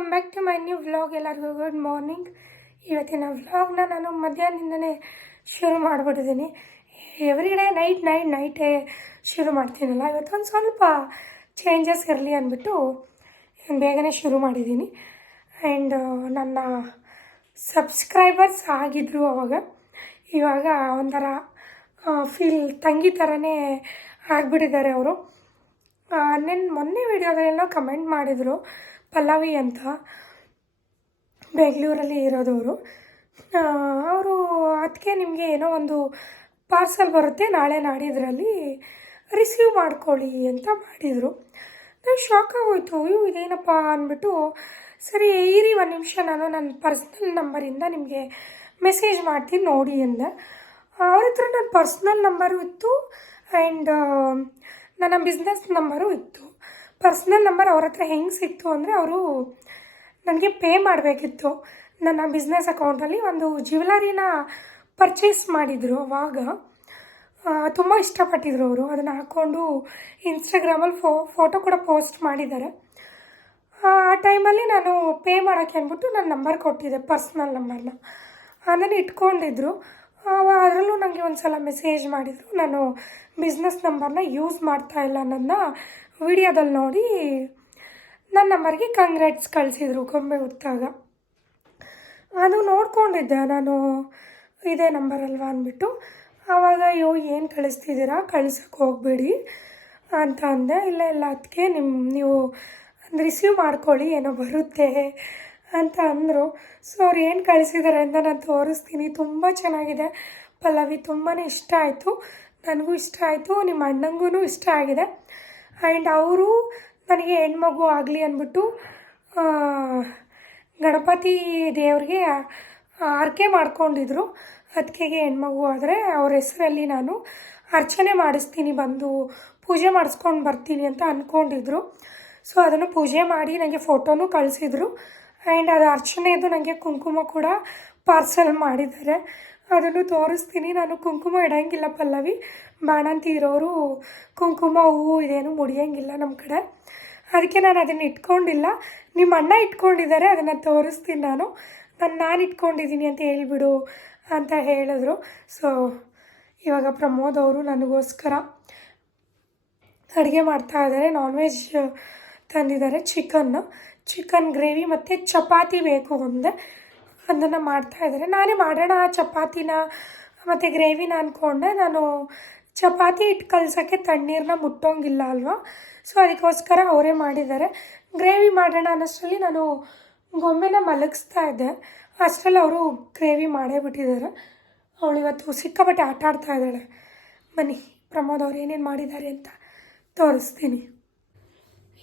Welcome back to my new vlog ಎಲ್ಲರಿಗೂ good morning ಇವತ್ತಿನ ವ್ಲಾಗ್ನ ನಾನು ಮಧ್ಯಾಹ್ನದಿಂದನೇ ಶುರು ಮಾಡಿಬಿಟ್ಟಿದ್ದೀನಿ. ಎವ್ರಿ ಡೇ ನೈಟ್ ನೈಟ್ ನೈಟೇ ಶುರು ಮಾಡ್ತೀನಲ್ಲ. ಇವತ್ತೊಂದು ಸ್ವಲ್ಪ ಚೇಂಜಸ್ ಇರಲಿ ಅಂದ್ಬಿಟ್ಟು ಬೇಗನೆ ಶುರು ಮಾಡಿದ್ದೀನಿ. ಆ್ಯಂಡ್ ನನ್ನ ಸಬ್ಸ್ಕ್ರೈಬರ್ಸ್ ಆಗಿದ್ದರು ಅವಾಗ. ಇವಾಗ ಒಂಥರ ಫೀಲ್ ತಂಗಿ ಥರನೇ ಆಗಿಬಿಟ್ಟಿದ್ದಾರೆ ಅವರು. ನೆನ್ ಮೊನ್ನೆ ವೀಡಿಯೋದಲ್ಲೆಲ್ಲ ಕಮೆಂಟ್ ಮಾಡಿದರು. ಪಲ್ಲವಿ ಅಂತ ಬೆಂಗಳೂರಲ್ಲಿ ಇರೋದವರು. ಅವರು ಅದಕ್ಕೆ ನಿಮಗೆ ಏನೋ ಒಂದು ಪಾರ್ಸಲ್ ಬರುತ್ತೆ, ನಾಳೆ ನಾಡಿದ್ರಲ್ಲಿ ರಿಸೀವ್ ಮಾಡ್ಕೊಳ್ಳಿ ಅಂತ ಮಾಡಿದರು. ನಂಗೆ ಶಾಕ್ ಆಗೋಯ್ತು. ಅಯ್ಯೋ, ಇದೇನಪ್ಪ ಅಂದ್ಬಿಟ್ಟು, ಸರಿ, ಇರಿ ಒಂದು ನಿಮಿಷ, ನಾನು ನನ್ನ ಪರ್ಸ್ನಲ್ ನಂಬರಿಂದ ನಿಮಗೆ ಮೆಸೇಜ್ ಮಾಡ್ತೀನಿ ನೋಡಿ ಅಂದೆ. ಅವ್ರ ಹತ್ರ ನನ್ನ ಪರ್ಸ್ನಲ್ ನಂಬರು ಇತ್ತು ಆ್ಯಂಡ್ ನನ್ನ ಬಿಸ್ನೆಸ್ ನಂಬರು ಇತ್ತು. ಪರ್ಸ್ನಲ್ ನಂಬರ್ ಅವ್ರ ಹತ್ರ ಹೆಂಗೆ ಸಿಕ್ತು ಅಂದರೆ ಅವರು ನನಗೆ ಪೇ ಮಾಡಬೇಕಿತ್ತು. ನನ್ನ ಬಿಸ್ನೆಸ್ ಅಕೌಂಟಲ್ಲಿ ಒಂದು ಜ್ಯುವೆಲರಿನ ಪರ್ಚೇಸ್ ಮಾಡಿದರು ಅವಾಗ. ತುಂಬ ಇಷ್ಟಪಟ್ಟಿದ್ರು ಅವರು. ಅದನ್ನು ಹಾಕ್ಕೊಂಡು ಇನ್ಸ್ಟಾಗ್ರಾಮಲ್ಲಿ ಫೋ ಫೋಟೋ ಕೂಡ ಪೋಸ್ಟ್ ಮಾಡಿದ್ದಾರೆ. ಆ ಟೈಮಲ್ಲಿ ನಾನು ಪೇ ಮಾಡೋಕ್ಕೆ ಅಂದ್ಬಿಟ್ಟು ನನ್ನ ನಂಬರ್ ಕೊಟ್ಟಿದ್ದೆ ಪರ್ಸ್ನಲ್ ನಂಬರ್ನ ಅದನ್ನು ಇಟ್ಕೊಂಡಿದ್ರು. ಅದರಲ್ಲೂ ನನಗೆ ಒಂದು ಸಲ ಮೆಸೇಜ್ ಮಾಡಿದರು. ನಾನು ಬಿಸ್ನೆಸ್ ನಂಬರ್ನ ಯೂಸ್ ಮಾಡ್ತಾ ಇಲ್ಲ ಅನ್ನೋದನ್ನ ವಿಡಿಯೋದಲ್ಲಿ ನೋಡಿ ನನ್ನ ನಂಬರ್ಗೆ ಕಂಗ್ರೆಟ್ಸ್ ಕಳಿಸಿದ್ರು ಗೊಂಬೆ ಹುಟ್ಟಾಗ ಅದು ನೋಡ್ಕೊಂಡಿದ್ದೆ ನಾನು, ಇದೇ ನಂಬರ್ ಅಲ್ವಾ ಅಂದ್ಬಿಟ್ಟು. ಆವಾಗ ಅಯ್ಯೋ, ಏನು ಕಳಿಸ್ತಿದ್ದೀರಾ? ಕಳ್ಸೋಕ್ಕೆ ಹೋಗಬೇಡಿ ಅಂತ ಅಂದೆ. ಇಲ್ಲ ಇಲ್ಲ ಅದಕ್ಕೆ ನಿಮ್ಮ ನೀವು ರಿಸೀವ್ ಮಾಡ್ಕೊಳ್ಳಿ, ಏನೋ ಬರುತ್ತೆ ಅಂತ ಅಂದರು. ಸೊ ಅವ್ರು ಏನು ಕಳಿಸಿದ್ದಾರೆ ಅಂತ ನಾನು ತೋರಿಸ್ತೀನಿ. ತುಂಬ ಚೆನ್ನಾಗಿದೆ. ಪಲ್ಲವಿ ತುಂಬಾ ಇಷ್ಟ ಆಯಿತು. ನನಗೂ ಇಷ್ಟ ಆಯಿತು. ನಿಮ್ಮ ಅಣ್ಣಂಗೂ ಇಷ್ಟ ಆಗಿದೆ. ಆ್ಯಂಡ್ ಅವರು ನನಗೆ ಹೆಣ್ಮಗು ಆಗಲಿ ಅಂದ್ಬಿಟ್ಟು ಗಣಪತಿ ದೇವ್ರಿಗೆ ಆರಕೆ ಮಾಡ್ಕೊಂಡಿದ್ರು. ಅದಕ್ಕೆಗೆ ಹೆಣ್ಮಗು ಆದರೆ ಅವ್ರ ಹೆಸರಲ್ಲಿ ನಾನು ಅರ್ಚನೆ ಮಾಡಿಸ್ತೀನಿ, ಬಂದು ಪೂಜೆ ಮಾಡಿಸ್ಕೊಂಡು ಬರ್ತೀನಿ ಅಂತ ಅಂದ್ಕೊಂಡಿದ್ರು ಸೊ ಅದನ್ನು ಪೂಜೆ ಮಾಡಿ ನನಗೆ ಫೋಟೋನು ಕಳಿಸಿದ್ರು. ಆ್ಯಂಡ್ ಅದು ಅರ್ಚನೆಯದು ನನಗೆ ಕುಂಕುಮ ಕೂಡ ಪಾರ್ಸಲ್ ಮಾಡಿದ್ದಾರೆ. ಅದನ್ನು ತೋರಿಸ್ತೀನಿ. ನಾನು ಕುಂಕುಮ ಇಡೋಂಗಿಲ್ಲ ಪಲ್ಲವಿ. ಬಾಣಂತಿ ಇರೋರು ಕುಂಕುಮ, ಹೂವು ಇದೇನು ಮುಡಿಯೋಂಗಿಲ್ಲ ನಮ್ಮ ಕಡೆ. ಅದಕ್ಕೆ ನಾನು ಅದನ್ನು ಇಟ್ಕೊಂಡಿಲ್ಲ. ನಿಮ್ಮ ಅಣ್ಣ ಇಟ್ಕೊಂಡಿದ್ದಾರೆ, ಅದನ್ನು ತೋರಿಸ್ತೀನಿ ನಾನು. ನಾನು ನಾನು ಇಟ್ಕೊಂಡಿದ್ದೀನಿ ಅಂತ ಹೇಳಿಬಿಡು ಅಂತ ಹೇಳಿದ್ರು. ಸೊ ಇವಾಗ ಪ್ರಮೋದ್ ಅವರು ನನಗೋಸ್ಕರ ಅಡುಗೆ ಮಾಡ್ತಾ ಇದ್ದಾರೆ. ನಾನ್ ವೆಜ್ ತಂದಿದ್ದಾರೆ ಚಿಕನ್ನು ಚಿಕನ್ ಗ್ರೇವಿ ಮತ್ತು ಚಪಾತಿ ಬೇಕು ಒಂದೇ. ಅದನ್ನು ಮಾಡ್ತಾ ಇದ್ದಾರೆ. ನಾನೇ ಮಾಡೋಣ, ಚಪಾತಿನ ಮತ್ತು ಗ್ರೇವಿನ ಅಂದ್ಕೊಂಡೆ ನಾನು ಚಪಾತಿ ಹಿಟ್ಟು ಕಲ್ಸೋಕ್ಕೆ ತಣ್ಣೀರನ್ನ ಮುಟ್ಟೋಂಗಿಲ್ಲ ಅಲ್ವಾ? ಸೊ ಅದಕ್ಕೋಸ್ಕರ ಅವರೇ ಮಾಡಿದ್ದಾರೆ. ಗ್ರೇವಿ ಮಾಡೋಣ ಅನ್ನೋಷ್ಟರಲ್ಲಿ ನಾನು ಗೊಂಬೆನ ಮಲಗಿಸ್ತಾ ಇದ್ದೆ. ಅಷ್ಟರಲ್ಲಿ ಅವರು ಗ್ರೇವಿ ಮಾಡೇ ಬಿಟ್ಟಿದ್ದಾರೆ. ಅವಳು ಇವತ್ತು ಸಿಕ್ಕಾಪಟ್ಟೆ ಆಟ ಆಡ್ತಾ ಇದ್ದಾಳೆ. ಬನ್ನಿ, ಪ್ರಮೋದ್ ಅವ್ರು ಏನೇನು ಮಾಡಿದ್ದಾರೆ ಅಂತ ತೋರಿಸ್ತೀನಿ.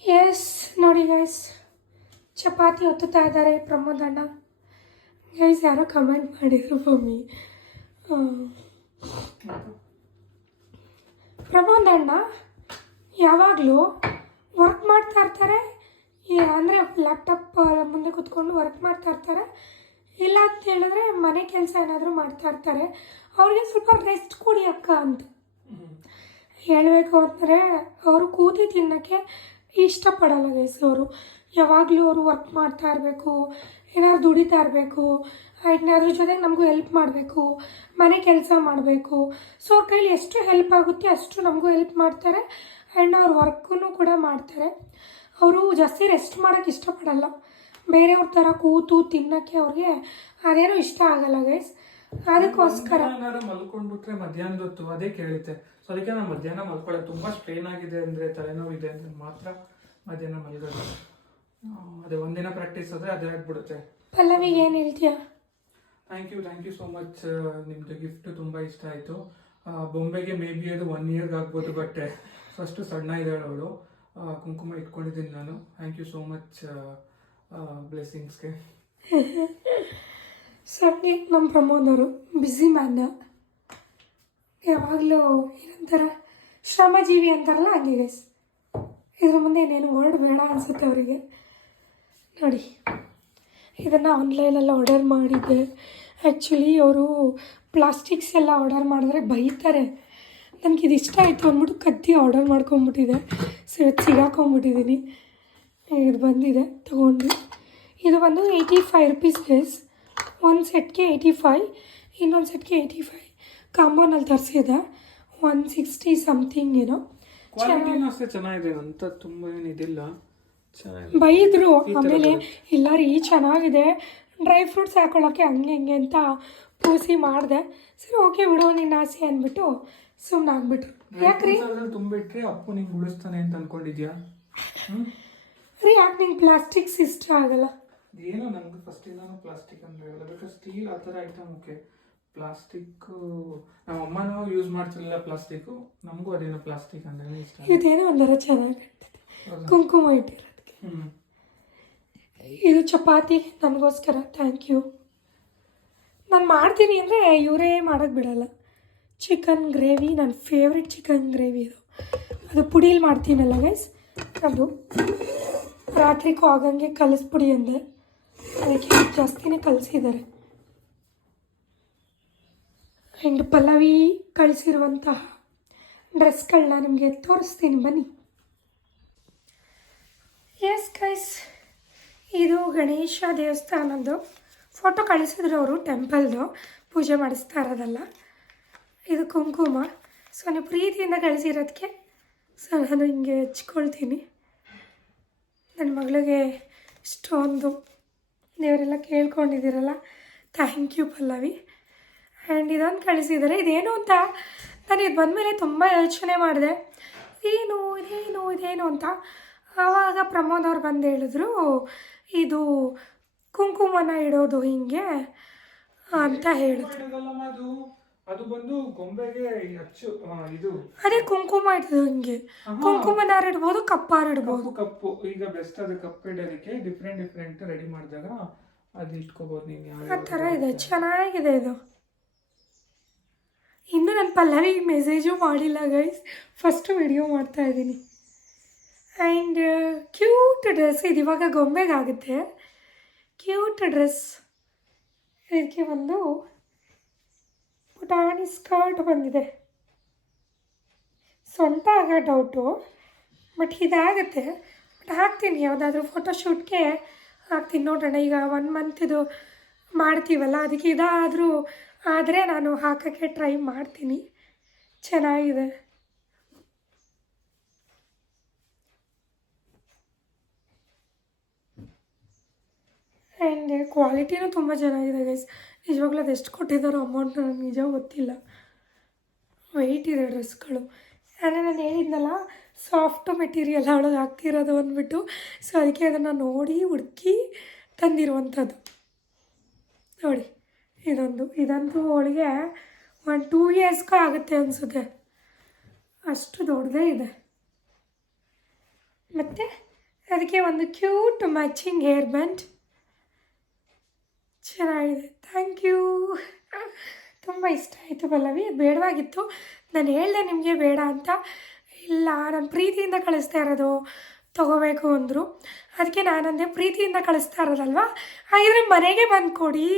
ಎಸ್ ನೋಡಿ ಎಸ್ ಚಪಾತಿ ಒತ್ತುತ್ತಾ ಇದ್ದಾರೆ ಪ್ರಮೋದ್ ಅಣ್ಣ. ಗೈಸ್ ಯಾರೋ ಕಮೆಂಟ್ ಮಾಡಿದರು ಮಮ್ಮಿ. ಪ್ರಮೋದ್ ಅಣ್ಣ, ಯಾವಾಗಲೂ ವರ್ಕ್ ಮಾಡ್ತಾ ಇರ್ತಾರೆ. ಅಂದರೆ ಲ್ಯಾಪ್ಟಾಪ್ ಮುಂದೆ ಕುತ್ಕೊಂಡು ವರ್ಕ್ ಮಾಡ್ತಾ ಇರ್ತಾರೆ. ಇಲ್ಲ ಅಂತ ಹೇಳಿದ್ರೆ ಮನೆ ಕೆಲಸ ಏನಾದರೂ ಮಾಡ್ತಾ ಇರ್ತಾರೆ. ಅವ್ರಿಗೆ ಸ್ವಲ್ಪ ರೆಸ್ಟ್ ಕೊಡಿ ಅಕ್ಕ ಅಂತ. ಹೇಳಬೇಕು ಅಂದರೆ ಅವರು ಕೂತಿ ತಿನ್ನೋಕ್ಕೆ ಇಷ್ಟಪಡಲ್ಲ ಗೈಸ್ ಅವರು. ಯಾವಾಗಲೂ ಅವರು ವರ್ಕ್ ಮಾಡ್ತಾ ಇರಬೇಕು. ಏನಾದ್ರು ದುಡಿತಾ ಇರಬೇಕು ಇನ್ನಾದ್ರ ಜೊತೆಗೆ ನಮಗೂ ಹೆಲ್ಪ್ ಮಾಡಬೇಕು ಮನೆ ಕೆಲಸ ಮಾಡಬೇಕು. ಸೊ ಅವ್ರ ಕೈಲಿ ಎಷ್ಟು ಹೆಲ್ಪ್ ಆಗುತ್ತೆ ಅಷ್ಟು ನಮಗೂ ಹೆಲ್ಪ್ ಮಾಡ್ತಾರೆ ಆ್ಯಂಡ್ ಅವ್ರ ವರ್ಕನ್ನು ಕೂಡ ಮಾಡ್ತಾರೆ. ಅವರು ಜಾಸ್ತಿ ರೆಸ್ಟ್ ಮಾಡೋಕ್ಕೆ ಇಷ್ಟಪಡಲ್ಲ. ಬೇರೆಯವ್ರ ಥರ ಕೂತು ತಿನ್ನೋಕ್ಕೆ ಅವ್ರಿಗೆ ಅದೇನೋ ಇಷ್ಟ ಆಗಲ್ಲ ಗೈಸ್ ಅದಕ್ಕೋಸ್ಕರ. ಮಲ್ಕೊಂಡ್ಬಿಟ್ರೆ ಮಧ್ಯಾಹ್ನದ ಹೊತ್ತು ಅದೇ ಕೇಳುತ್ತೆ. ಸೊ ಅದಕ್ಕೆ ನಾನು ಮಧ್ಯಾಹ್ನ ಮಲ್ಕೊಳ್ಳೋದು ತುಂಬ ಸ್ಟ್ರೈನ್ ಆಗಿದೆ ಅಂದರೆ ತಲೆನೋವು ಇದೆ ಅಂದರೆ ಮಾತ್ರ ಮಧ್ಯಾಹ್ನ ಆ, ಅದೇ ಒಂದಿನ ಪ್ರಾಕ್ಟೀಸ್ ಆದ್ರೆ ಅದೇ ಆಗ್ಬಿಡುತ್ತೆ. ಪಲ್ಲವಿ ಏನು ಹೇಳ್ತೀಯಾ? Thank you thank you so much ನಿಮ್ದು ಗಿಫ್ಟ್ ತುಂಬಾ ಇಷ್ಟ ಆಯ್ತು. ಬೊಂಬೆಗೆ ಮೇ ಬಿ ಅದು ಒನ್ ಇಯರ್ಗೆ ಆಗ್ಬೋದು ಬಟ್ ಫಸ್ಟ್ ಸಣ್ಣ ಇದ್ದಾಳೆ ಅವಳು. ಕುಂಕುಮ ಇಟ್ಕೊಂಡಿದ್ದೀನಿ ನಾನು. ಥ್ಯಾಂಕ್ ಯು ಸೋ ಮಚ್ ಬ್ಲೆಸ್ಸಿಂಗ್ಸ್ಗೆ ಸಣ್ಣ ನಮ್ಮ ಪ್ರಮೋದವರು ಬ್ಯುಸಿ ಮ್ಯಾನ್ ಯಾವಾಗಲೂ ಏನಂತಾರ ಶ್ರಮಜೀವಿ ಅಂತಾರಲ್ಲ ಹಂಗೆ ಗೈಸ್ ಇದ್ರ ಮುಂದೆ ಏನೇನು ವರ್ಡ್ ಬೇಡ ಅನಿಸುತ್ತೆ ಅವರಿಗೆ. ನೋಡಿ, ಇದನ್ನು ಆನ್ಲೈನಲ್ಲಿ ಆರ್ಡರ್ ಮಾಡಿದ್ದೆ. ಆ್ಯಕ್ಚುಲಿ ಅವರು ಪ್ಲಾಸ್ಟಿಕ್ಸ್ ಎಲ್ಲ ಆರ್ಡರ್ ಮಾಡಿದ್ರೆ ಬೈತಾರೆ. ನನಗೆ ಇದು ಇಷ್ಟ ಆಯಿತು ಅಂದ್ಬಿಟ್ಟು ಕತ್ತಿ ಆರ್ಡರ್ ಮಾಡ್ಕೊಂಬಿಟ್ಟಿದೆ ಸೊ ಇವತ್ತು ಸಿಗಾಕೊಂಬಿಟ್ಟಿದ್ದೀನಿ ಇದು ಬಂದಿದೆ ತೊಗೊಂಡು ಇದು ಬಂದು ಏಯ್ಟಿ ಫೈವ್ ರುಪೀಸ್ ಗೈಸ್ ಒಂದು ಸೆಟ್ಗೆ ಏಯ್ಟಿ ಫೈ ಇನ್ನೊಂದು ಸೆಟ್ಗೆ ಏಯ್ಟಿ ಫೈ ಕಾಂಬೋನಲ್ಲಿ ತರಿಸಿದೆ. ಒನ್ ಸಿಕ್ಸ್ಟಿ ಸಮಥಿಂಗ್ ಏನೋ. ಚೆನ್ನಾಗಿದೆ ಅಂತ ತುಂಬ ಏನಿದಿಲ್ಲ ಬೈದರು. ಆಮೇಲೆ ಇಲ್ಲ ರೀ ಚೆನ್ನಾಗಿದೆ. ಡ್ರೈ ಫ್ರೂಟ್ಸ್ ಹಾಕೊಳ್ಳೋಕ್ಕೆ ಹಂಗೆ ಹಿಂಗೆ ಅಂತ ಪೂಸಿ ಮಾಡಿದೆ. ಸರಿ ಓಕೆ ಬಿಡು ನಿನ್ನ ಆಸೆ ಅಂದ್ಬಿಟ್ಟು ಸುಮ್ಮನೆ ಆಗ್ಬಿಟ್ರು. ಯಾಕ್ರಿ? ತುಂಬಿಟ್ರೆ ಅಪ್ಪು ನಿಂಗೆ ಉಳಿಸ್ತಾನೆ ಅಂತ ಅನ್ಕೊಂಡಿದ್ಯಾ? ರೀ ಯಾಕೆ ನಿಂಗೆ ಪ್ಲಾಸ್ಟಿಕ್ಸ್ ಇಷ್ಟ ಆಗಲ್ಲ? ಏನೋ ನನಗೆ ಫಸ್ಟ್ ಇಂದಾನು ಪ್ಲಾಸ್ಟಿಕ್ ಅಂದ್ರೆ ಆಗಲ್ಲ. ಬಿಕಾಸ್ ಸ್ಟೀಲ್ ಆ ಥರ ಐಟಮ್ ಓಕೆ ಪ್ಲಾಸ್ಟಿಕ್ ನಮ್ಮ ಅಮ್ಮನೂ ಯೂಸ್ ಮಾಡ್ತಿರಲಿಲ್ಲ ಪ್ಲಾಸ್ಟಿಕ್. ನಮಗೂ ಅದೇನೋ ಪ್ಲಾಸ್ಟಿಕ್ ಅಂದ್ರೆ ಇಷ್ಟ ಇದೇನೋ ಒಂಥರ ಚೆನ್ನಾಗಿ ಕುಂಕುಮ ಹ್ಮ್ ಇದು ಚಪಾತಿ, ನನಗೋಸ್ಕರ ಥ್ಯಾಂಕ್ ಯು ನಾನು ಮಾಡ್ತೀನಿ ಅಂದರೆ ಇವರೇ ಮಾಡೋಕ್ಕೆ ಬಿಡೋಲ್ಲ. ಚಿಕನ್ ಗ್ರೇವಿ ನನ್ನ ಫೇವ್ರೆಟ್ ಚಿಕನ್ ಗ್ರೇವಿ ಇದು. ಅದು ಪುಡೀಲಿ ಮಾಡ್ತೀನಲ್ಲ ಗೈಸ್ ಅದು. ರಾತ್ರಿಗೂ ಆಗಂಗೆ ಕಲಿಸ್ಬಿಡಿ ಅಂದೆ. ಅದಕ್ಕೆ ಜಾಸ್ತಿನೇ ಕಲಿಸಿದ್ದಾರೆ ಆ್ಯಂಡ್ ಪಲ್ಲವಿ ಕಳಿಸಿರುವಂತಹ ಡ್ರೆಸ್ಗಳನ್ನ ನಿಮಗೆ ತೋರಿಸ್ತೀನಿ, ಬನ್ನಿ. ಎಸ್ ಗೈಸ್ ಇದು ಗಣೇಶ ದೇವಸ್ಥಾನದ್ದು. ಫೋಟೋ ಕಳಿಸಿದ್ರು ಅವರು ಟೆಂಪಲ್ದು ಪೂಜೆ ಮಾಡಿಸ್ತಾ ಇರೋದಲ್ಲ. ಇದು ಕುಂಕುಮ. ಸೊ ನೀವು ಪ್ರೀತಿಯಿಂದ ಕಳಿಸಿರೋದಕ್ಕೆ ಸೊ, ನಾನು ಹಿಂಗೆ ಹಚ್ಕೊಳ್ತೀನಿ. ನನ್ನ ಮಗಳಿಗೆ ಇಷ್ಟೊಂದು ದೇವರೆಲ್ಲ ಕೇಳ್ಕೊಂಡಿದ್ದೀರಲ್ಲ. Thank you Pallavi. ಆ್ಯಂಡ್ ಇದೊಂದು ಕಳಿಸಿದ್ದಾರೆ. ಇದೇನು ಅಂತ ನಾನು ಇದು ಬಂದಮೇಲೆ ತುಂಬ ಯೋಚನೆ ಮಾಡಿದೆ. ಏನು, ಇದೇನು ಇದೇನು ಅಂತ. ಆವಾಗ ಪ್ರಮೋದ್ ಅವ್ರು ಬಂದು ಹೇಳಿದ್ರು ಇದು ಕುಂಕುಮನ ಇಡೋದು ಹಿಂಗೆ ಅಂತ ಹೇಳಿದ್ರು. ಅದು ಬಂದು ಗೊಂಬೆಗೆ ಅಚ್ಚು ಇದು ಅದೇ ಕುಂಕುಮ ಇಡೋದು ಹಿಂಗೆ. ಕುಂಕುಮನ ಇಡಬಹುದು ಇಡ್ಬೋದು ಕಪ್ಪಾರ ಇಡ್ಬೋದು. ಕಪ್ಪು ಈಗ ಬೆಸ್ಟ್ ಅದು ಕಪ್ಪು ಇಡೋದಕ್ಕೆ ಡಿಫ್ರೆಂಟ್ ಡಿಫ್ರೆಂಟ್ ರೆಡಿ ಮಾಡಿದಾಗ ಅದು ಇಟ್ಕೋಬೋದು ನೀನು ಆ ಥರ ಇದೆ ಚೆನ್ನಾಗಿದೆ ಇದು. ಇನ್ನು ನನ್ನ ಪಲ್ಲವಿ ಮೆಸೇಜು ಮಾಡಿಲ್ಲ ಗೈಸ್ ಫಸ್ಟು ವಿಡಿಯೋ ಮಾಡ್ತಾ ಇದ್ದೀನಿ. ಆ್ಯಂಡ್ ಕ್ಯೂಟ್ ಡ್ರೆಸ್ ಇದು ಇವಾಗ ಗೊಂಬೆಗಾಗುತ್ತೆ. ಕ್ಯೂಟ್ ಡ್ರೆಸ್ ಇದಕ್ಕೆ ಒಂದು ಪುಟಾಣಿ ಸ್ಕರ್ಟ್ ಬಂದಿದೆ. ಸ್ವಂತ ಆಗ ಡೌಟು ಬಟ್ ಇದಾಗುತ್ತೆ. ಬಟ್ ಹಾಕ್ತೀನಿ. ಯಾವುದಾದ್ರೂ ಫೋಟೋಶೂಟ್ಗೆ ಹಾಕ್ತೀನಿ. ನೋಡೋಣ. ಈಗ ಒನ್ ಮಂತ್ದು ಮಾಡ್ತೀವಲ್ಲ, ಅದಕ್ಕೆ ಇದಾದರೂ ಆದರೆ ನಾನು ಹಾಕೋಕ್ಕೆ ಟ್ರೈ ಮಾಡ್ತೀನಿ. ಚೆನ್ನಾಗಿದೆ. ಆ್ಯಂಡ್ ಕ್ವಾಲಿಟಿನೂ ತುಂಬ ಚೆನ್ನಾಗಿದೆ ಗೈಸ್ ನಿಜವಾಗ್ಲೂ ಅದು ಎಷ್ಟು ಕೊಟ್ಟಿದ್ದಾರೋ ಅಮೌಂಟ್ ನನಗೆ ನಿಜ ಗೊತ್ತಿಲ್ಲ. ವೆಯ್ಟ್ ಇದೆ ಡ್ರೆಸ್ಗಳು ಅಂದರೆ ನಾನು ಹೇಳಿದ್ನಲ್ಲ ಸಾಫ್ಟ್ ಮೆಟೀರಿಯಲ್ ಒಳಗೆ ಹಾಕ್ತಿರೋದು ಅಂದ್ಬಿಟ್ಟು ಸೊ ಅದಕ್ಕೆ ಅದನ್ನು ನೋಡಿ ಹುಡುಕಿ ತಂದಿರುವಂಥದ್ದು. ನೋಡಿ, ಇದೊಂದು, ಇದಂತೂ ಅವಳಿಗೆ ಒಂದು ಟೂ ಇಯರ್ಸ್ಗೂ ಆಗುತ್ತೆ ಅನಿಸುತ್ತೆ. ಅಷ್ಟು ದೊಡ್ಡದೇ ಇದೆ. ಮತ್ತು, ಅದಕ್ಕೆ ಒಂದು ಕ್ಯೂಟ್ ಮ್ಯಾಚಿಂಗ್ ಹೇರ್ ಬ್ಯಾಂಡ್ ಚೆನ್ನಾಗಿದೆ. ಥ್ಯಾಂಕ್ ಯು ತುಂಬ ಇಷ್ಟ ಆಯಿತು ಪಲ್ಲವಿ. ಬೇಡವಾಗಿತ್ತು. ನಾನು ಹೇಳಿದೆ ನಿಮಗೆ ಬೇಡ ಅಂತ. ಇಲ್ಲ, ನಾನು ಪ್ರೀತಿಯಿಂದ ಕಳಿಸ್ತಾ ಇರೋದು ತೊಗೋಬೇಕು ಅಂದರು. ಅದಕ್ಕೆ ನಾನಂದೆ ಪ್ರೀತಿಯಿಂದ ಕಳಿಸ್ತಾ ಇರೋದಲ್ವಾ? ಹಾಗಿದ್ರೆ ಮನೆಗೆ ಬಂದು ಕೊಡಿ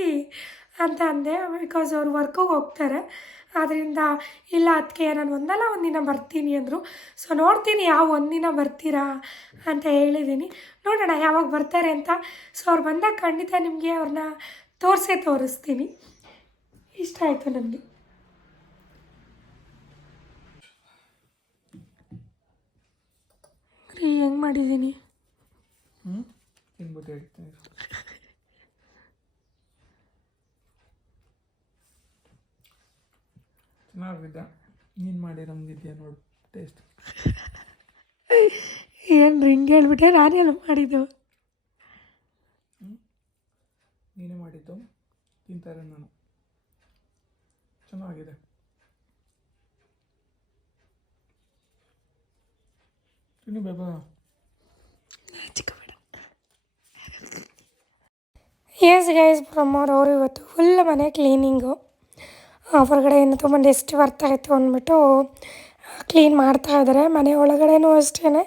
ಅಂತ ಅಂದೆ. ಬಿಕಾಸ್ ಅವ್ರು ವರ್ಕಿಗೆ ಹೋಗ್ತಾರೆ. ಆದ್ದರಿಂದ ಇಲ್ಲ ಅದಕ್ಕೆ ನಾನು ಒಂದಲ್ಲ, ಒಂದಿನ ಬರ್ತೀನಿ ಅಂದರು. ಸೊ ನೋಡ್ತೀನಿ ಯಾವ ಒಂದಿನ ಬರ್ತೀರಾ ಅಂತ ಹೇಳಿದ್ದೀನಿ. ನೋಡೋಣ ಯಾವಾಗ ಬರ್ತಾರೆ ಅಂತ. ಸೊ ಅವ್ರು ಬಂದಾಗ ಖಂಡಿತ ನಿಮಗೆ ಅವ್ರನ್ನ ತೋರಿಸೇ ತೋರಿಸ್ತೀನಿ. ಇಷ್ಟ ಆಯಿತು ನನಗೆ. ರೀ ಹೆಂಗೆ ಮಾಡಿದ್ದೀನಿ? ಹ್ಞೂ ತಿನ್ಬಿಟ್ಟು ಹೇಳ್ತೀನಿ. ಚೆನ್ನಾಗಿದೆ ನೀನು ಮಾಡಿ ನಮ್ಗಿದ್ಯಾ ನೋಡು ಟೇಸ್ಟ್ ಏನು ರಿಂಗ್ ಹೇಳ್ಬಿಟ್ಟೆ ನಾನೆಲ್ಲ ಮಾಡಿದ್ದು? ನೀನೇ ಮಾಡಿದ್ದು. ತಿಂತಾರೆ ನಾನು. ಚೆನ್ನಾಗಿದೆ. ತಿನ್ನು ಬೇಬಾ. ಎಸ್ ಗೈಸ್ ಬ್ರಹ್ಮವ್ರು ಅವರು ಇವತ್ತು ಫುಲ್ ಮನೆ ಕ್ಲೀನಿಂಗು ಹೊರಗಡೆ ಏನು ತುಂಬ ಡಸ್ಟ್ ಬರ್ತಾಯಿತ್ತು ಅಂದ್ಬಿಟ್ಟು ಕ್ಲೀನ್ ಮಾಡ್ತಾ ಇದ್ದಾರೆ ಮನೆ ಒಳಗಡೆನೂ ಅಷ್ಟೇ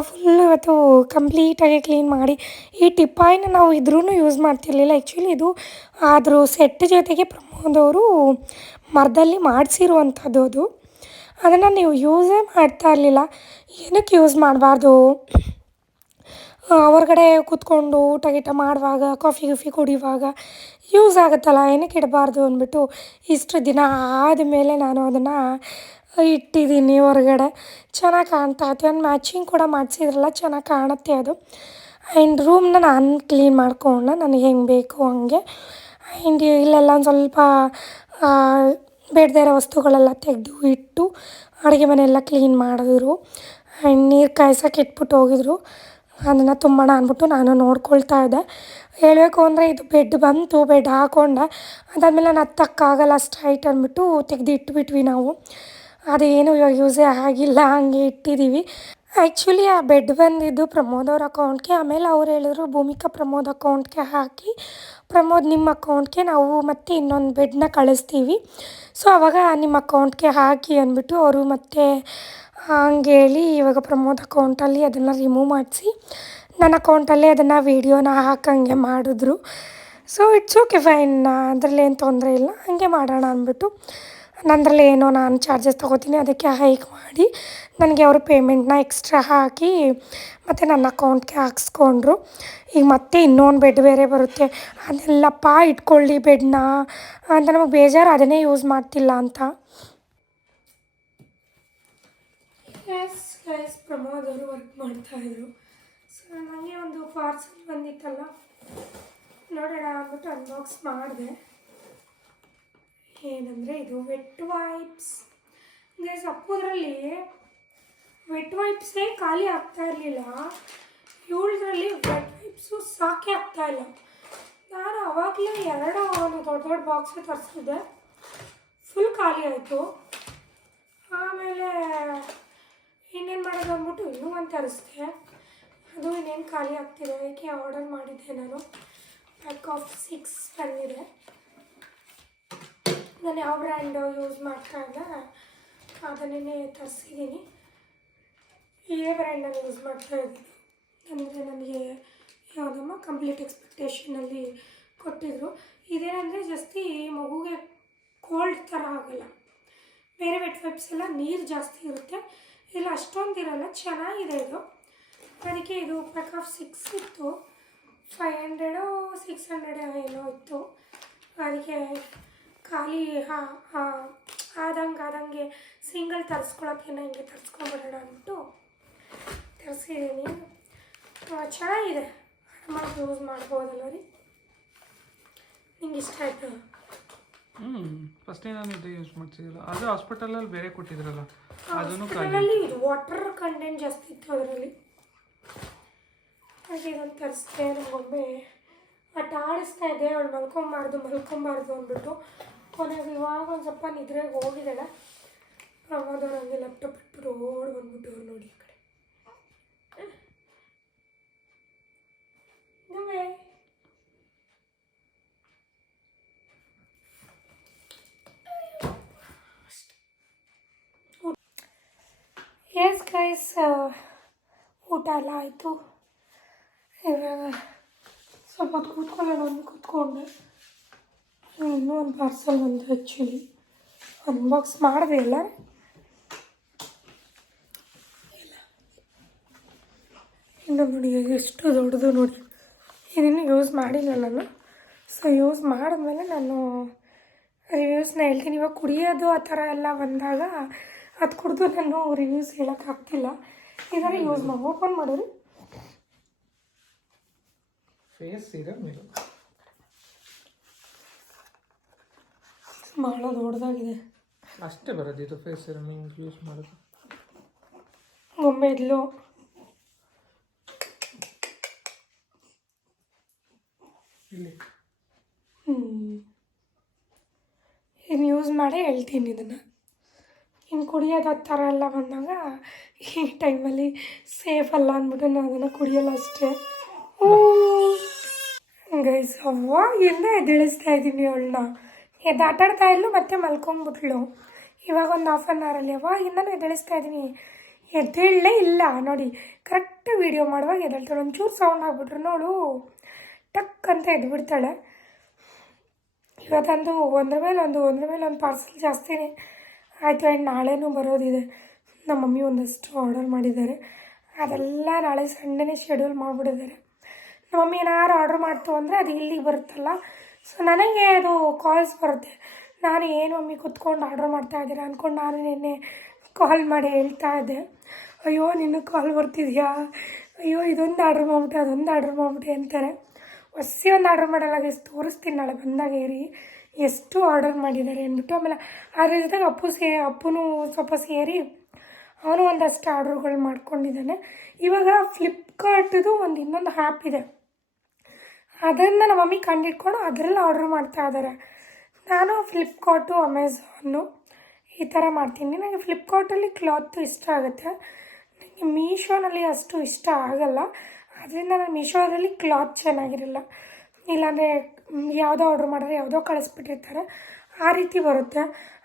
ಫುಲ್ ಅದು ಕಂಪ್ಲೀಟಾಗಿ ಕ್ಲೀನ್ ಮಾಡಿ. ಈ ಟಿಪ್ಪಾಯಿನ ನಾವು ಇದ್ರೂ ಯೂಸ್ ಮಾಡ್ತಿರ್ಲಿಲ್ಲ. ಆ್ಯಕ್ಚುಲಿ ಇದು ಆದರೂ ಸೆಟ್ ಜೊತೆಗೆ ಪ್ರಮೋದ್ ಅವರು ಮರದಲ್ಲಿ ಮಾಡಿಸಿರುವಂಥದ್ದು ಅದು. ಅದನ್ನು ನೀವು ಯೂಸೇ ಮಾಡ್ತಾ ಇರಲಿಲ್ಲ. ಏನಕ್ಕೆ ಯೂಸ್ ಮಾಡಬಾರ್ದು? ಹೊರಗಡೆ ಕೂತ್ಕೊಂಡು ಊಟ ಗೀಟ ಮಾಡುವಾಗ ಕಾಫಿ ಗಿಫಿ ಕುಡಿಯುವಾಗ ಯೂಸ್ ಆಗುತ್ತಲ್ಲ? ಏನಕ್ಕೆ ಇಡಬಾರ್ದು ಅಂದ್ಬಿಟ್ಟು ಇಷ್ಟು ದಿನ ಆದಮೇಲೆ ನಾನು ಅದನ್ನು ಇಟ್ಟಿದ್ದೀನಿ ಹೊರಗಡೆ. ಚೆನ್ನಾಗಿ ಕಾಣ್ತಾ ಇದೆ. ಒಂದು ಮ್ಯಾಚಿಂಗ್ ಕೂಡ ಮಾಡಿಸಿದ್ರಲ್ಲ, ಚೆನ್ನಾಗಿ ಕಾಣುತ್ತೆ ಅದು. ಆ್ಯಂಡ್ ರೂಮ್ನ ನಾನು ಕ್ಲೀನ್ ಮಾಡ್ಕೊಂಡೆ ನನಗೆ ಹೆಂಗೆ ಬೇಕು ಹಂಗೆ. ಆ್ಯಂಡ್ ಇಲ್ಲೆಲ್ಲ ಒಂದು ಸ್ವಲ್ಪ ಬೇಡದೇ ಇರೋ ವಸ್ತುಗಳೆಲ್ಲ ತೆಗೆದು ಇಟ್ಟು ಅಡುಗೆ ಮನೆಯೆಲ್ಲ ಕ್ಲೀನ್ ಮಾಡಿದ್ರು. ಆ್ಯಂಡ್ ನೀರು ಕಾಯ್ಸೋಕೆ ಇಟ್ಬಿಟ್ಟು ಹೋಗಿದ್ರು. ಅದನ್ನು ತುಂಬೋಣ ಅಂದ್ಬಿಟ್ಟು ನಾನು ನೋಡ್ಕೊಳ್ತಾ ಇದ್ದೆ. ಹೇಳಬೇಕು ಅಂದರೆ ಇದು ಬೆಡ್ ಬಂತು ಬೆಡ್ ಹಾಕೊಂಡೆ. ಅದಾದಮೇಲೆ ನಾನು ಹತ್ತಕ್ಕಾಗಲ್ಲ ಹೈಟ್ ಅಂದ್ಬಿಟ್ಟು ತೆಗೆದು ಇಟ್ಬಿಟ್ವಿ ನಾವು. ಅದೇನು ಇವಾಗ ಯೂಸೇ ಆಗಿಲ್ಲ, ಹಂಗೆ ಇಟ್ಟಿದ್ದೀವಿ ಆ್ಯಕ್ಚುಲಿ ಆ ಬೆಡ್ ಬಂದಿದ್ದು ಪ್ರಮೋದ್ ಅವ್ರ ಅಕೌಂಟ್ಗೆ ಆಮೇಲೆ ಅವ್ರು ಹೇಳಿದ್ರು ಭೂಮಿಕಾ ಪ್ರಮೋದ್ ಅಕೌಂಟ್ಗೆ ಹಾಕಿ, ಪ್ರಮೋದ್ ನಿಮ್ಮ ಅಕೌಂಟ್ಗೆ ನಾವು ಮತ್ತೆ ಇನ್ನೊಂದು ಬೆಡ್ನ ಕಳಿಸ್ತೀವಿ. ಸೊ ಆವಾಗ ನಿಮ್ಮ ಅಕೌಂಟ್ಗೆ ಹಾಕಿ ಅಂದ್ಬಿಟ್ಟು ಅವರು ಮತ್ತೆ ಹಂಗೇಳಿ ಇವಾಗ ಪ್ರಮೋದ್ ಅಕೌಂಟಲ್ಲಿ ಅದನ್ನು ರಿಮೂವ್ ಮಾಡಿಸಿ, ನನ್ನ ಅಕೌಂಟಲ್ಲೇ ಅದನ್ನು ವೀಡಿಯೋನ ಹಾಕಂಗೆ ಮಾಡಿದ್ರು. ಸೊ ಇಟ್ಸ್ ಓಕೆ ಫೈನ್ ಅದರಲ್ಲಿ ಏನು ತೊಂದರೆ ಇಲ್ಲ, ಹಂಗೆ ಮಾಡೋಣ ಅಂದ್ಬಿಟ್ಟು. ನಂದ್ರಲ್ಲಿ ಏನೋ ನಾನು ಚಾರ್ಜಸ್ ತೊಗೋತೀನಿ, ಅದಕ್ಕೆ ಹೈಕ್ ಮಾಡಿ ನನಗೆ ಅವರು ಪೇಮೆಂಟ್ನ ಎಕ್ಸ್ಟ್ರಾ ಹಾಕಿ ಮತ್ತು ನನ್ನ ಅಕೌಂಟ್ಗೆ ಹಾಕ್ಸ್ಕೊಂಡ್ರು. ಈಗ ಮತ್ತೆ ಇನ್ನೊಂದು ಬೆಡ್ ಬೇರೆ ಬರುತ್ತೆ. ಅದೆಲ್ಲಪ್ಪ ಇಟ್ಕೊಳ್ಳಿ ಬೆಡ್ನ ಅಂತ ನಮಗೆ ಬೇಜಾರು, ಅದನ್ನೇ ಯೂಸ್ ಮಾಡ್ತಿಲ್ಲ ಅಂತ. ಎಸ್ ಗೈಸ್ ಪ್ರಮೋದ್ ಅವರು ವರ್ಕ್ ಮಾಡ್ತಾಯಿದ್ರು ಸೊ ನನಗೆ ಒಂದು ಪಾರ್ಸಲ್ ಬಂದಿತ್ತಲ್ಲ. ನೋಡೋಣ ಅಂದ್ಬಿಟ್ಟು ಅನ್ಬಾಕ್ಸ್ ಮಾಡಿದೆ. ಏನಂದರೆ ಇದು ವೆಟ್ ವೈಪ್ಸ್ ಅಂದರೆ ಸಪ್ಪುದ್ರಲ್ಲಿ ವೆಟ್ ವೈಪ್ಸೇ ಖಾಲಿ ಆಗ್ತಾ ಇರಲಿಲ್ಲ. ಇವಳದ್ರಲ್ಲಿ ವೆಟ್ ವೈಪ್ಸು ಸಾಕೇ ಆಗ್ತಾ ಇಲ್ಲ. ನಾನು ಅವಾಗಲೇ ಎರಡು ಒಂದು ದೊಡ್ಡ ದೊಡ್ಡ ಬಾಕ್ಸ್ ತರಿಸಿದ್ದೆ. ಫುಲ್ ಖಾಲಿ ಆಯಿತು. ಆಮೇಲೆ ಇನ್ನೇನು ಮಾಡೋದು ಅಂದ್ಬಿಟ್ಟು ಇನ್ನೂ ಒಂದು ತರಿಸ್ದೆ. ಅದು ಇನ್ನೇನು ಖಾಲಿ ಆಗ್ತಿದೆ ಯಾಕೆ ಆರ್ಡರ್ ಮಾಡಿದ್ದೆ ನಾನು? ಪ್ಯಾಕ್ ಆಫ್ ಸಿಕ್ಸ್ ಬಂದಿದೆ. ನಾನು ಯಾವ ಬ್ರ್ಯಾಂಡು ಯೂಸ್ ಮಾಡ್ತಾ ಇದ್ದೆ. ಅದನ್ನೇ ತರಿಸಿದ್ದೀನಿ. ಇದೇ ಬ್ರ್ಯಾಂಡನ್ನು ಯೂಸ್ ಮಾಡ್ತಾ ಇದ್ದೀನಿ ಅಂದರೆ ನನಗೆ ಯಾವುದಮ್ಮ ಕಂಪ್ಲೀಟ್ ಎಕ್ಸ್ಪೆಕ್ಟೇಷನಲ್ಲಿ ಕೊಟ್ಟಿದ್ದರು ಇದೇನಂದರೆ ಜಾಸ್ತಿ ಮಗುಗೆ ಕೋಲ್ಡ್ ಥರ ಆಗೋಲ್ಲ. ಬೇರೆ ವೆಟ್ ವೈಪ್ಸ್ ಎಲ್ಲ ನೀರು ಜಾಸ್ತಿ ಇರುತ್ತೆ. ಇಲ್ಲ ಅಷ್ಟೊಂದು ಇರಲ್ಲ, ಚೆನ್ನಾಗಿದೆ ಇದು. ಅದಕ್ಕೆ ಇದು ಪ್ಯಾಕ್ ಆಫ್ ಸಿಕ್ಸ್ ಇತ್ತು. ಫೈವ್ ಹಂಡ್ರೆಡು ಸಿಕ್ಸ್ ಹಂಡ್ರೆಡ್ ಏನೋ ಇತ್ತು. ಅದಕ್ಕೆ ಖಾಲಿ ಆದಂಗೆ ಆದಂಗೆ ಸಿಂಗಲ್ ತರಿಸ್ಕೊಳಕ್ಕೇನೋ ಹಿಂಗೆ ತರಿಸ್ಕೊಂಬಿಡೋಣ ಅಂದ್ಬಿಟ್ಟು ತರಿಸಿದ್ದೀನಿ ಚೆನ್ನಾಗಿದೆ. ಆರಾಮಾಗಿ ಯೂಸ್ ಮಾಡ್ಬೋದಲ್ಲ ರೀ ನಿಂಗೆ ಇಷ್ಟ ಆಯಿತು ಹ್ಞೂ ಫಸ್ಟೇ ನಾನು ಇದೇ ಯೂಸ್ ಮಾಡ್ತಿದ್ದಿಲ್ಲ. ಅದು ಹಾಸ್ಪಿಟಲಲ್ಲಿ ಬೇರೆ ಕೊಟ್ಟಿದ್ರಲ್ಲ ಅದನ್ನು ಖಾಲಿ ಇದು ವಾಟರ್ ಕಂಟೆಂಟ್ ಜಾಸ್ತಿ ಇತ್ತು ಅದರಲ್ಲಿ. ಹಾಗೆ ಇದನ್ನು ತರಿಸ್ದೆ ನಮಗೊಮ್ಮೆ ಆಟ ಆಡಿಸ್ತಾ ಇದ್ದೆ. ಅವಳು ಮಲ್ಕೊಂಬಾರ್ದು ಮಲ್ಕೊಬಾರ್ದು ಅಂದ್ಬಿಟ್ಟು ಕೊನೆಗೆ ಇವಾಗ ಒಂದು ಸ್ವಲ್ಪ ನಿದ್ರೆಗೆ ಹೋಗಿದ್ದಾಳೆ. ಹಂಗೆ ಲ್ಯಾಪ್ಟಾಪ್ ಇಟ್ಬಿಟ್ಟು ಓಡ್ ಬಂದ್ಬಿಟ್ಟು ಅವ್ರು ನೋಡಿ ಆ ಕಡೆ. ಎಸ್ ಗೈಸ್ ಊಟ ಎಲ್ಲ ಆಯಿತು. ಇವಾಗ ಸ್ವಲ್ಪ ಹೊತ್ತು ಕೂತ್ಕೊಳ್ಳೋಣ ಅಂತ ಕೂತ್ಕೊಂಡೆ. ಇನ್ನೂ ಒಂದು ಪಾರ್ಸಲ್ ಬಂದು ಆ್ಯಕ್ಚುಲಿ ಅನ್ಬಾಕ್ಸ್ ಮಾಡಿದೆ ಎಲ್ಲ. ಇಲ್ಲ ನೋಡಿ ಎಷ್ಟು ದೊಡ್ಡದು ನೋಡಿ. ಇದನ್ನು ಯೂಸ್ ಮಾಡಿಲ್ಲ ನಾನು. ಸೊ ಯೂಸ್ ಮಾಡಿದ್ಮೇಲೆ ನಾನು ರಿವ್ಯೂಸ್ನ ಹೇಳ್ತೀನಿ. ಇವಾಗ ಕುಡಿಯೋದು ಆ ಥರ ಎಲ್ಲ ಬಂದಾಗ ಅದು ಕುಡಿದು ನಾನು ರಿವ್ಯೂಸ್ ಹೇಳೋಕ್ಕಾಗ್ತಿಲ್ಲ ಇದನ್ನು ಯೂಸ್ ಮಾಡಿ ಓಪನ್ ಮಾಡೋರು ಫೇಸ್ ಸೀರಮ್ ಇದು. ಭಾಳ ದೊಡ್ಡದಾಗಿದೆ. ಅಷ್ಟೇ ಬರೋದು ಇದು ಫೇಸ್ ಸೆರಮಿಂಗ್ ಯೂಸ್ ಮಾಡೋದು. ಗೊಂಬೆ ಇದ್ಲು ಇಲ್ಲಿ. ಇನ್ನು ಯೂಸ್ ಮಾಡೇ ಹೇಳ್ತೀನಿ ಇದನ್ನು. ಇನ್ನು ಕುಡಿಯೋದು ಆ ಥರ ಎಲ್ಲ ಬಂದಾಗ ಈ ಟೈಮಲ್ಲಿ ಸೇಫ್ ಅಲ್ಲ ಅಂದ್ಬಿಟ್ಟು ನಾನು ಅದನ್ನು ಕುಡಿಯಲ್ಲ ಅಷ್ಟೇ. ಗೈಸ್ ಅವಾಗಿಂದ ಎದ್ದೇಳಿಸ್ತಾ ಇದ್ದೀನಿ ಅವಳನ್ನ. ಎದ್ದು ಆಟಾಡ್ತಾ ಇದ್ಲು, ಮತ್ತೆ ಮಲ್ಕೊಂಬಿಟ್ಲು. ಇವಾಗ ಒಂದು ಹಾಫ್ ಆನ್ ಅವರಲ್ಲಿ ಅವಾಗಿಂದನೂ ಎದ್ದೇಳಿಸ್ತಾ ಇದ್ದೀನಿ. ಎದ್ದೇಳಲೇ ಇಲ್ಲ. ನೋಡಿ ಕರೆಕ್ಟ್ ವೀಡಿಯೋ ಮಾಡುವಾಗ ಎದ್ದೇಳ್ತಾಳೆ. ಒಂಚೂರು ಸೌಂಡ್ ಆಗ್ಬಿಟ್ರು. ನೋಡು, ಟಕ್ ಅಂತ ಎದ್ಬಿಡ್ತಾಳೆ. ಇವತ್ತಂದು ಒಂದ್ರ ಮೇಲೆ ಒಂದು ಒಂದ್ರ ಮೇಲೆ ಒಂದು ಪಾರ್ಸಲ್ ಜಾಸ್ತಿನೇ ಆಯಿತು ಆ್ಯಂಡ್ ನಾಳೆನೂ ಬರೋದಿದೆ. ನಮ್ಮ ಮಮ್ಮಿ ಒಂದಷ್ಟು ಆರ್ಡರ್ ಮಾಡಿದ್ದಾರೆ. ಅದೆಲ್ಲ ನಾಳೆ ಸಂಡೇನೇ ಶೆಡ್ಯೂಲ್ ಮಾಡಿಬಿಟ್ಟಿದ್ದಾರೆ. ನಮ್ಮ ಮಮ್ಮಿ ಏನಾರು ಆರ್ಡ್ರ್ ಮಾಡ್ತು ಅಂದರೆ ಅದು ಇಲ್ಲಿಗೆ ಬರುತ್ತಲ್ಲ. ಸೊ ನನಗೆ ಅದು ಕಾಲ್ಸ್ ಬರುತ್ತೆ. ನಾನು ಏನು ಮಮ್ಮಿ ಕುತ್ಕೊಂಡು ಆರ್ಡ್ರ್ ಮಾಡ್ತಾ ಇದ್ದೀರಾ ಅಂದ್ಕೊಂಡು ನಾನು ನಿನ್ನೆ ಕಾಲ್ ಮಾಡಿ ಹೇಳ್ತಾ ಇದ್ದೆ. ಅಯ್ಯೋ, ನಿನ್ನ ಕಾಲ್ ಬರ್ತಿದ್ಯಾ? ಅಯ್ಯೋ, ಇದೊಂದು ಆರ್ಡ್ರ್ ಮಾಡ್ಬಿಟ್ಟೆ ಅದೊಂದು ಆರ್ಡ್ರ್ ಮಾಡ್ಬಿಟ್ಟೆ ಅಂತಾರೆ. ಹೊಸಿ ಒಂದು ಆರ್ಡ್ರ್ ಮಾಡಲ್ಲ ಎಷ್ಟು ತೋರಿಸ್ತೀನಿ ನಾಳೆ ಬಂದಾಗ ಏರಿ ಎಷ್ಟು ಆರ್ಡರ್ ಮಾಡಿದ್ದಾರೆ ಅಂದ್ಬಿಟ್ಟು ಆಮೇಲೆ ಅದ್ರ ಜೊತೆಗೆ ಅಪ್ಪು ಸೇ, ಅಪ್ಪನೂ ಸ್ವಲ್ಪ ಸೇರಿ ಅವನು ಒಂದಷ್ಟು ಆರ್ಡ್ರುಗಳು ಮಾಡ್ಕೊಂಡಿದ್ದಾನೆ. ಇವಾಗ ಫ್ಲಿಪ್ಕಾರ್ಟ್ದು ಒಂದು ಇನ್ನೊಂದು ಆ್ಯಪ್ ಇದೆ. ಅದನ್ನು ನಮ್ಮ ಮಮ್ಮಿ ಕಂಡಿಟ್ಕೊಂಡು ಅದರಲ್ಲಿ ಆರ್ಡ್ರ್ ಮಾಡ್ತಾ ಇದ್ದಾರೆ ನಾನು ಫ್ಲಿಪ್ಕಾರ್ಟು ಅಮೆಝಾನು ಈ ಥರ ಮಾಡ್ತೀನಿ. ನನಗೆ ಫ್ಲಿಪ್ಕಾರ್ಟಲ್ಲಿ ಕ್ಲಾತ್ ಇಷ್ಟ ಆಗುತ್ತೆ. ನನಗೆ ಮೀಶೋನಲ್ಲಿ ಅಷ್ಟು ಇಷ್ಟ ಆಗಲ್ಲ. ಅದರಿಂದ ನಾನು ಮೀಶೋದಲ್ಲಿ ಕ್ಲಾತ್ ಚೆನ್ನಾಗಿರಲ್ಲ. ಇಲ್ಲಾಂದರೆ ಯಾವುದೋ ಆರ್ಡ್ರ್ ಮಾಡಿದ್ರೆ ಯಾವುದೋ ಕಳಿಸ್ಬಿಟ್ಟಿರ್ತಾರೆ. ಆ ರೀತಿ ಬರುತ್ತೆ.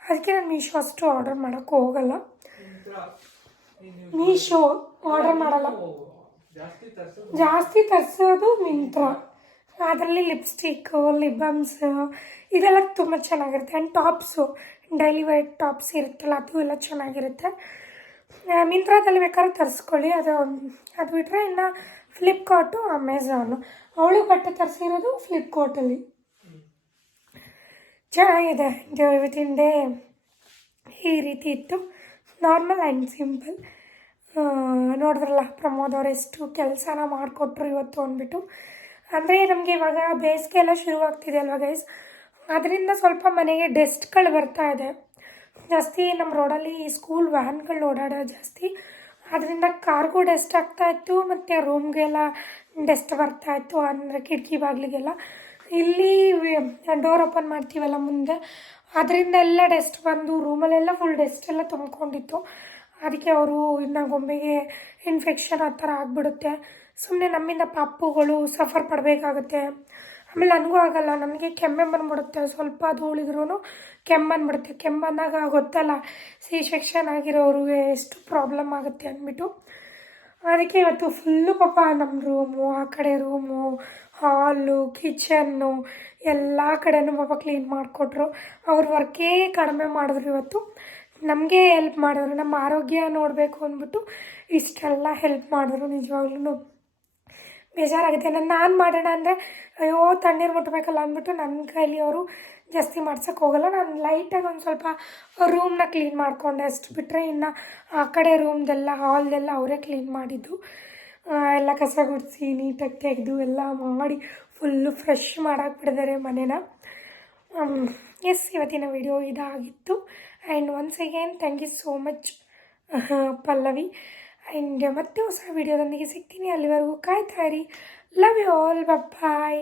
ಅದಕ್ಕೆ ನಾನು ಮೀಶೋ ಅಷ್ಟು ಆರ್ಡರ್ ಮಾಡೋಕ್ಕೆ ಹೋಗಲ್ಲ. ಮೀಶೋ ಆರ್ಡರ್ ಮಾಡಲ್ಲ. ಜಾಸ್ತಿ ತರ್ಸೋದು ಜಾಸ್ತಿ ತರಿಸೋದು ಮಿಂತ್ರ ಅದರಲ್ಲಿ ಲಿಪ್ಸ್ಟಿಕ್ಕು ಲಿಬಮ್ಸ್ ಇದೆಲ್ಲ ತುಂಬ ಚೆನ್ನಾಗಿರುತ್ತೆ. And tops, daily wear tops ಇರುತ್ತಲ್ಲ, ಅದು ಎಲ್ಲ ಚೆನ್ನಾಗಿರುತ್ತೆ. ಮಿಂತ್ರಾದಲ್ಲಿ ಬೇಕಾದ್ರೆ ತರಿಸ್ಕೊಳ್ಳಿ. ಅದು ಅದು ಬಿಟ್ಟರೆ ಇನ್ನು ಫ್ಲಿಪ್ಕಾರ್ಟು ಅಮೆಝಾನು ಅವಳು ಬಟ್ಟೆ ತರಿಸಿರೋದು ಫ್ಲಿಪ್ಕಾರ್ಟಲ್ಲಿ ಚೆನ್ನಾಗಿದೆ. ವಿತ್ ಇನ್ ಡೇ ಈ ರೀತಿ ಇತ್ತು. ನಾರ್ಮಲ್ ಆ್ಯಂಡ್ ಸಿಂಪಲ್ ನೋಡಿದ್ರಲ್ಲ, ಪ್ರಮೋದ್ ಅವ್ರು ಎಷ್ಟು ಕೆಲಸನ ಮಾಡಿಕೊಟ್ರು ಇವತ್ತು ಅಂದ್ಬಿಟ್ಟು. ಅಂದರೆ ನಮಗೆ ಇವಾಗ ಬೇಸಿಗೆ ಎಲ್ಲ ಶುರುವಾಗ್ತಿದೆ ಅಲ್ವಾ ಗೈಸ್ ಅದರಿಂದ ಸ್ವಲ್ಪ ಮನೆಗೆ ಡೆಸ್ಟ್ಗಳು ಬರ್ತಾ ಇದೆ. ಜಾಸ್ತಿ ನಮ್ಮ ರೋಡಲ್ಲಿ ಸ್ಕೂಲ್ ವ್ಯಾನ್ಗಳು ಓಡಾಡೋದು ಜಾಸ್ತಿ. ಅದರಿಂದ ಕಾರ್ಗೂ ಡೆಸ್ಟ್ ಆಗ್ತಾ ಇತ್ತು, ಮತ್ತು ರೂಮ್ಗೆಲ್ಲ ಡೆಸ್ಟ್ ಬರ್ತಾ ಇತ್ತು, ಅಂದರೆ ಕಿಟಕಿ ಬಾಗಿಲಿಗೆಲ್ಲ. ಇಲ್ಲಿ ಡೋರ್ ಓಪನ್ ಮಾಡ್ತೀವಲ್ಲ ಮುಂದೆ, ಅದರಿಂದ ಎಲ್ಲ ಡೆಸ್ಟ್ ಬಂದು ರೂಮಲ್ಲೆಲ್ಲ ಫುಲ್ ಡೆಸ್ಟ್ ಎಲ್ಲ ತುಂಬಿಕೊಂಡಿತ್ತು. ಅದಕ್ಕೆ ಅವರು ಇನ್ನು ಗೊಂಬೆಗೆ ಇನ್ಫೆಕ್ಷನ್ ಆ ಥರ ಆಗಿಬಿಡುತ್ತೆ. ಸುಮ್ಮನೆ ನಮ್ಮಿಂದ ಪಾಪುಗಳು ಸಫರ್ ಪಡಬೇಕಾಗುತ್ತೆ. ಆಮೇಲೆ ನನಗೂ ಆಗಲ್ಲ, ನಮಗೆ ಕೆಮ್ಮೆ ಬಂದ್ಬಿಡುತ್ತೆ? ಸ್ವಲ್ಪ ಧೂಳಿದ್ರೂ ಕೆಮ್ಮು ಬಂದ್ಬಿಡುತ್ತೆ. ಕೆಮ್ಮು ಬಂದಾಗ ಗೊತ್ತಲ್ಲ ಸಿ ಸೆಕ್ಷನ್ ಆಗಿರೋರಿಗೆ ಎಷ್ಟು ಪ್ರಾಬ್ಲಮ್ ಆಗುತ್ತೆ ಅಂದ್ಬಿಟ್ಟು. ಅದಕ್ಕೆ ಇವತ್ತು ಫುಲ್ಲು ಪಾಪ ನಮ್ಮ ರೂಮು ಆ ಕಡೆ ರೂಮು ಹಾಲು ಕಿಚನ್ನು ಎಲ್ಲ ಕಡೆನೂ ಪಾಪ ಕ್ಲೀನ್ ಮಾಡಿಕೊಟ್ರು. ಅವ್ರ ವರ್ಕೇ ಕಡಿಮೆ ಮಾಡಿದ್ರು ಇವತ್ತು. ನಮಗೆ ಹೆಲ್ಪ್ ಮಾಡಿದ್ರು. ನಮ್ಮ ಆರೋಗ್ಯ ನೋಡಬೇಕು ಅಂದ್ಬಿಟ್ಟು ಇಷ್ಟೆಲ್ಲ ಹೆಲ್ಪ್ ಮಾಡಿದ್ರು ನಿಜವಾಗ್ಲೂ ಬೇಜಾರಾಗುತ್ತೆ. ನಾನು ನಾನು ಮಾಡೋಣ ಅಂದರೆ, ಅಯ್ಯೋ, ತಣ್ಣೀರು ಮುಟ್ಟಬೇಕಲ್ಲ ಅಂದ್ಬಿಟ್ಟು ನನ್ನ ಕೈಲಿ ಅವರು ಜಾಸ್ತಿ ಮಾಡ್ಸೋಕ್ಕೆ ಹೋಗಲ್ಲ. ನಾನು ಲೈಟಾಗಿ ಒಂದು ಸ್ವಲ್ಪ ರೂಮ್ನ ಕ್ಲೀನ್ ಮಾಡಿಕೊಂಡೆ. ಅಷ್ಟು ಬಿಟ್ಟರೆ ಇನ್ನು ಆ ಕಡೆ ರೂಮ್ದೆಲ್ಲ ಹಾಲ್ದೆಲ್ಲ ಅವರೇ ಕ್ಲೀನ್ ಮಾಡಿದ್ದು. ಎಲ್ಲ ಕಸ ಗುಡಿಸಿ, ನೀಟಾಗಿ ತೆಗೆದು ಎಲ್ಲ ಮಾಡಿ ಫುಲ್ಲು ಫ್ರೆಶ್ ಮಾಡಾಕ್ಬಿಟ್ಟಿದ್ದಾರೆ ಮನೇನ. ಎಸ್ ಇವತ್ತಿನ ವಿಡಿಯೋ ಇದಾಗಿತ್ತು. And once again thank you so much Pallavi and ಮತ್ತೆ ಹೊಸ ವಿಡಿಯೋದೊಂದಿಗೆ ಸಿಗ್ತೀನಿ. ಅಲ್ಲಿವರೆಗೂ ಕಾಯ್ತಾ ಇರಿ. Love you all bye